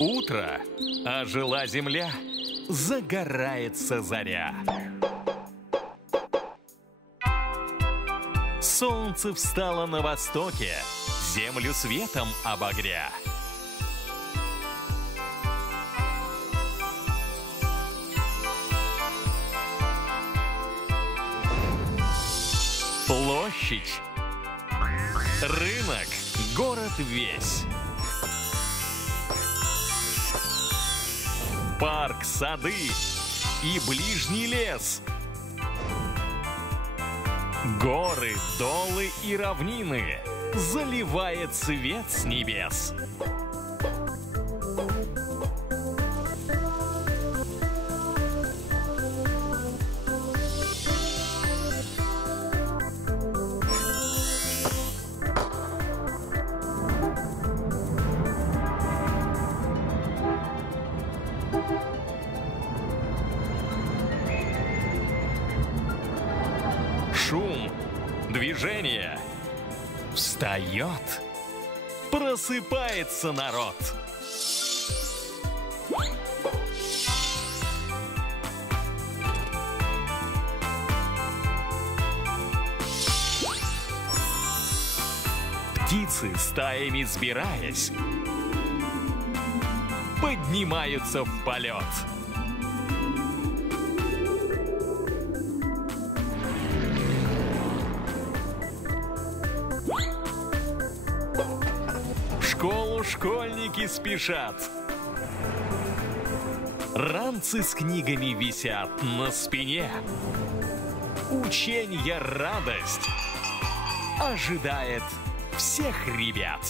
Утро, ожила земля, загорается заря. Солнце встало на востоке, землю светом обогря. Площадь, рынок, город весь. Парк, сады и ближний лес. Горы, долы и равнины заливает свет с небес. Шум, движение. Встает, просыпается народ. Птицы, стаями сбираясь, поднимаются в полет. В школу школьники спешат. Ранцы с книгами висят на спине. Ученья радость ожидает всех ребят.